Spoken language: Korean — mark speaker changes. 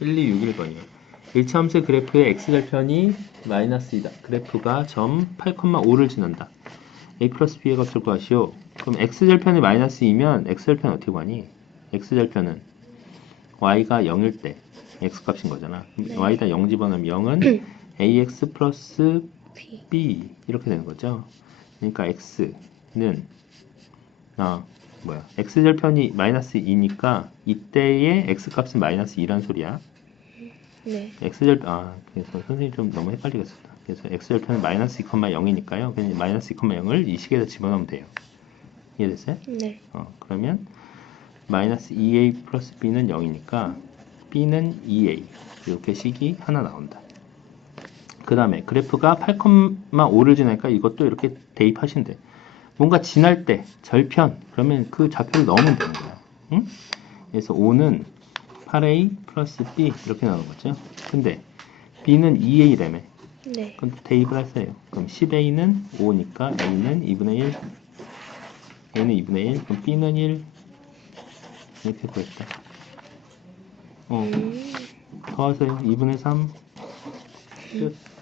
Speaker 1: 1, 2, 6, 1번이요. 1차 함수 그래프의 x절편이 마이너스 2다. 그래프가 점 8,5를 지난다. a 플러스 b의 값을 구하시오. 그럼 x절편이 마이너스 2면 x절편 어떻게 구하니? x절편은 y가 0일 때 x값인 거잖아.
Speaker 2: 네.
Speaker 1: y다 0 집어넣으면 0은 ax 플러스 b 이렇게 되는 거죠. 그러니까 x는 아 뭐야 x절편이 마이너스 2니까 이때의 x값은 마이너스 2란 소리야.
Speaker 2: 네.
Speaker 1: x절 아 그래서 선생님 좀 너무 헷갈리겠습니다. 그래서 x절편은 마이너스 2,0이니까요. 그냥 마이너스 2,0을 이 식에다 집어넣으면 돼요. 이해됐어요?
Speaker 2: 네.
Speaker 1: 어 그러면 마이너스 2a 플러스 b는 0이니까 b는 2a 이렇게 식이 하나 나온다. 그 다음에 그래프가 8,5를 지나니까 이것도 이렇게 대입하신대. 뭔가 지날 때 절편 그러면 그 좌표를 넣으면 되는 거야. 응? 그래서 5는 8a 플러스 b 이렇게 나오는 거죠. 근데 b는 2a라며.
Speaker 2: 네.
Speaker 1: 그럼 대입을 하세요. 그럼 10a는 5니까 a는 2분의 1, a는 2분의 1, 그럼 b는 1 이렇게 구했다. 어,
Speaker 2: 음.
Speaker 1: 더하세요. 2분의 3 끝.